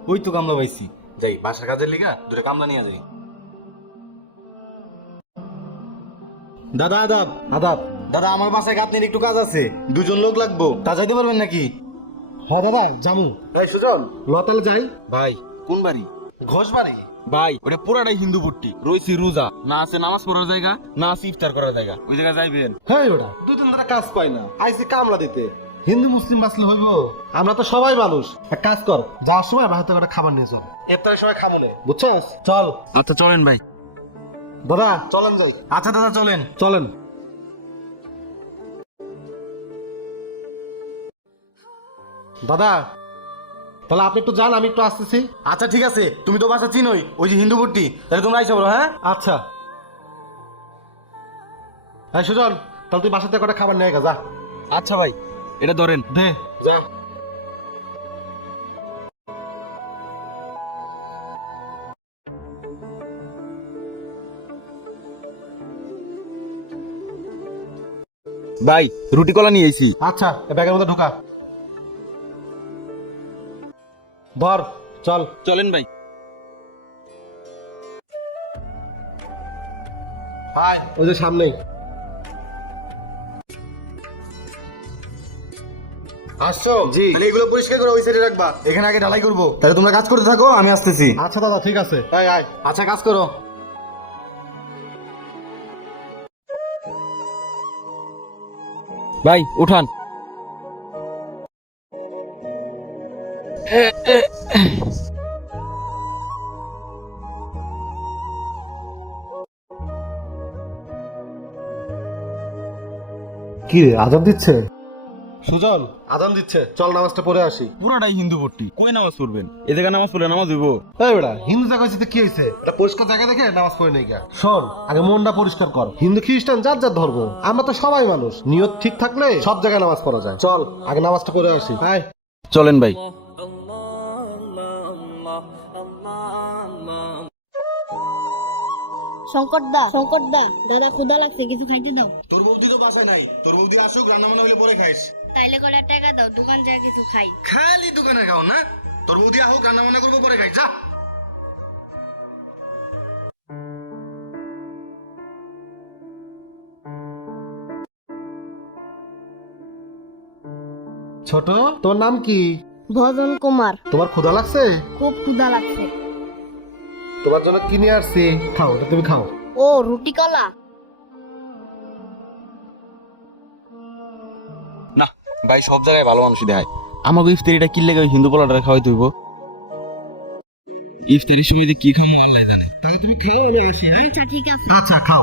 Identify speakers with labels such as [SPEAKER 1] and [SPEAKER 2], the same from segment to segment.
[SPEAKER 1] ওই তো কামলা পাইছি, যাই বাসার কাজের লিগা দুটো কামলা নিয়ে যাই। দাদা আদাব। আদাব। দাদা আমার বাসায় গাঁথনির একটু কাজ আছে, দুজন লোক লাগবো, তা যাইতে পারবেন নাকি?
[SPEAKER 2] হ্যাঁ দাদা জামু।
[SPEAKER 1] ভাই সুজন।
[SPEAKER 2] লতালে যাই।
[SPEAKER 1] ভাই কোন বাড়ি?
[SPEAKER 2] ঘোষ বাড়ি।
[SPEAKER 1] ভাই ওটা পুরাটাই হিন্দু পট্টি, রয়েছে রোজা, না আছে নামাজ পড়ার জায়গা, না আছে ইফতার করার জায়গা, ওই জায়গায় যাইবেন?
[SPEAKER 2] হ্যাঁ ওটা দুদিন ধরে কাজ পাই না, আইসি কামলা দিতে। হিন্দু মুসলিম বাঁচলে হইব? আমরা তো সবাই মানুষ। এক কাজ কর, যাওয়ার সময় আমার হাতে করে খাবার নিয়ে চল, ইফতারের সময় খাবো না, বুঝছস? চল।
[SPEAKER 1] আচ্ছা চলেন ভাই।
[SPEAKER 2] দাদা চলেন যাই।
[SPEAKER 1] আচ্ছা দাদা চলেন।
[SPEAKER 2] চলেন। দাদা তাহলে আপনি একটু যান, আমি একটু আসতেছি।
[SPEAKER 1] আচ্ছা ঠিক আছে, তুমি তো বাসা চিনোই, ওই যে হিন্দু পট্টি, তাহলে তোমরা আইসা বলো। হ্যাঁ
[SPEAKER 2] আচ্ছা। হ্যাঁ সুজন, তাহলে তুই বাসাতে করে খাবার নিয়ে গা, যা।
[SPEAKER 1] আচ্ছা ভাই, এটা ধরেন।
[SPEAKER 2] দে যা।
[SPEAKER 1] ভাই রুটি কলা নিয়ে এসি।
[SPEAKER 2] আচ্ছা এ ব্যাগের মধ্যে ঢোকা। ধর চল।
[SPEAKER 1] চলেন ভাই।
[SPEAKER 2] ভাই ওই যে সামনেই। আসছো?
[SPEAKER 1] জি। তাহলে এগুলো পরিষ্কার করে ওই সাইডে রাখবা, এখানে আগে ঢালাই করবো। তাহলে তোমরা কাজ করতে থাকো, আমি আসতেছি।
[SPEAKER 2] আচ্ছা দাদা ঠিক আছে। আয় আয়।
[SPEAKER 1] আচ্ছা কাজ করো। ভাই উঠান।
[SPEAKER 2] কি রে আজান দিচ্ছে? সুজন আজান দিচ্ছে, চল নামাজটা পড়ে আসি।
[SPEAKER 1] পুরাটাই হিন্দু পট্টি, কই নামাজ পড়বেন? এ জায়গায় নামাজ পড়লে নামাজ হইব?
[SPEAKER 2] এই বেটা হিন্দু জায়গা হয়েছে কি হয়েছে? এটা পরিষ্কার জায়গা দেখে নামাজ পড়ে নেই গা। শোন আগে মনটা পরিষ্কার কর। হিন্দু খ্রিস্টান যার যার ধর্ম, আমরা তো সবাই মানুষ। নিয়ত ঠিক থাকলে সব জায়গায় নামাজ পড়া যায়। চল আগে নামাজটা পড়ে আসি। হাই
[SPEAKER 1] চলেন ভাই।
[SPEAKER 3] শঙ্কর দা দাদা ক্ষুধা লাগছে, কিছু খাইতে দাও।
[SPEAKER 1] তোর বৌদি তো বাসা নাই, তোর বৌদি আসুক, রান্না বান্না হলে পরে খাইস।
[SPEAKER 3] তাইলে করে টাকা দাও, দোকান যায় কিছু খাই।
[SPEAKER 1] খালি দোকানে খাও না? তোর বৌদি আসুক, রান্না বান্না করবো, পরে খাইস, যা।
[SPEAKER 2] ছোট, তোর নাম কি?
[SPEAKER 3] ভজন কুমার।
[SPEAKER 2] তোমার ক্ষুধা লাগছে?
[SPEAKER 3] খুব ক্ষুধা লাগছে।
[SPEAKER 2] তোমার জন্য কি নিয়ে আসছি, খাও, এটা তুমি খাও।
[SPEAKER 3] ও রুটি কলা।
[SPEAKER 1] না ভাই, সব জায়গায় ভালো মানুষই দেখায়, আমাকে ইফতারিটা কিনলে ওই হিন্দু পোলাটা খাওয়াই তুইব। ইফতারির সময় যে কি খামো আল্লাহ জানে।
[SPEAKER 2] তাহলে তুমি খেয়ে এলে আসি।
[SPEAKER 3] আচ্ছা ঠিক আছে।
[SPEAKER 2] আচ্ছা খাও।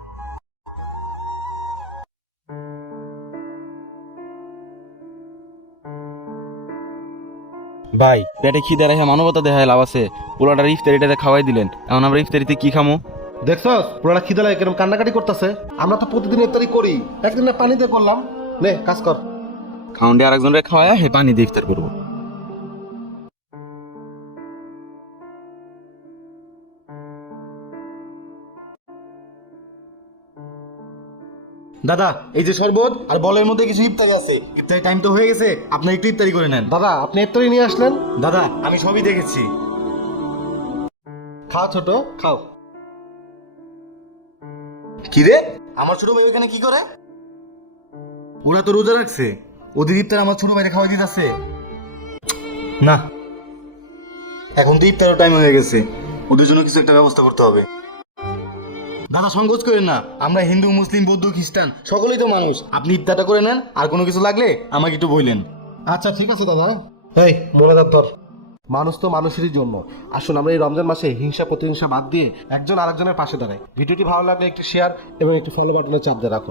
[SPEAKER 1] ভাই পেটে খিদে রেখে মানবতা দেখায় লাভ আছে? পোলাটার ইফতারিটাতে খাওয়াই দিলেন, এখন আমরা ইফতারিতে কি খামো?
[SPEAKER 2] দেখছস পুরোটা খিদে লাগে কেরম কান্নাকাটি করতেছে। আমরা তো প্রতিদিন ইফতারি করি, একদিন না পানি দিয়ে করলাম। নে কাজ কর।
[SPEAKER 1] খাউন্ডে আরেকজনের খাওয়ায় হে পানি দিয়ে ইফতার করবো। দাদা এই যে শরবত আর বলের মধ্যে কিছু ইফতারি আছে, ইফতারি টাইম তো হয়ে গেছে, আপনি একটু ইফতারি করে নেন।
[SPEAKER 2] দাদা আপনি ইফতারি নিয়ে আসলেন।
[SPEAKER 1] দাদা আমি সবই দেখেছি।
[SPEAKER 2] খাও ছোট খাও।
[SPEAKER 1] কি রে, আমার ছোট ভাই ওখানে কি করে? ওরা তো রোজা রাখছে, ওদের ইফতার আমার ছোট ভাইকে খাওয়াই দিতেছে না। এখন তো ইফতারের টাইম হয়ে গেছে, ওদের জন্য কিছু একটা ব্যবস্থা করতে হবে। দাদা সংকোচ করেন না, আমরা হিন্দু মুসলিম বৌদ্ধ খ্রিস্টান সকলেই তো মানুষ, আপনি ইফতারটা করে নেন, আর কোনো কিছু লাগলে আমাকে একটু বললেন।
[SPEAKER 2] আচ্ছা ঠিক আছে দাদা। এই মোনাজাত ধর। মানুষ তো মানুষেরই জন্য। আসুন আমরা এই রমজান মাসে হিংসা প্রতিহিংসা বাদ দিয়ে একজন আরেকজনের পাশে দাঁড়াই। ভিডিওটি ভালো লাগলে একটি শেয়ার এবং একটি ফলো বাটনে চাপ দিয়ে রাখুন।